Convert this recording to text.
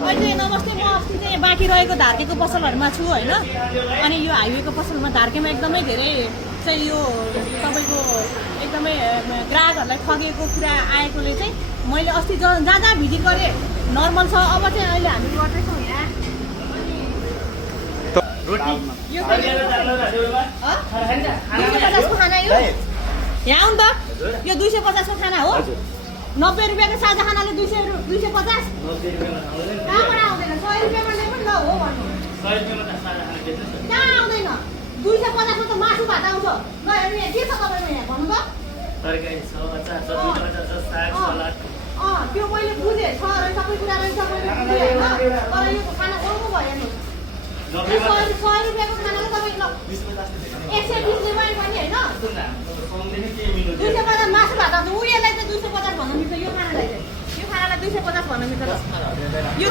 अहिले नमस्ते, म अस्ति चाहिँ बाँकी रहेको धार्केको पसलहरूमा छु होइन। अनि यो हाइवेको पसलमा धार्केमा एकदमै धेरै चाहिँ यो तपाईँको एकदमै ग्राहकहरूलाई ठगेको कुरा आएकोले चाहिँ मैले अस्ति जहाँ जहाँ भिजिट गरेँ नर्मल छ। अब चाहिँ अहिले हामी गर्दैछौँ यहाँ यो 250को खाना यो यहाँ आउनु त। यो 250को खाना हो। 90 रुपियाँको साझा खानाले 250 कहाँबाट आउँदैन? 100 रुपियाँमा नै पनि ल हो भन्नु। कहाँ आउँदैन? 250 मा त मासु भात आउँछ। ल हेर्नु यहाँ के छ तपाईँको यहाँ भन्नु त। त्यो मैले बुझेँ छ रहेछ, सबै कुरा रहेछ मैले बुझेँ होइन। तर यो खाना गाउँको भयो हेर्नु। 100 रुपियाँको खानाले तपाईँको 120 रुपियाँ पनि होइन। 250 मासु भात आउँछ। ऊ यसलाई चाहिँ 250 भन्नु मिल्छ। यो खानालाई चाहिँ यो खानालाई 250 भन्नु मिल्छ। यो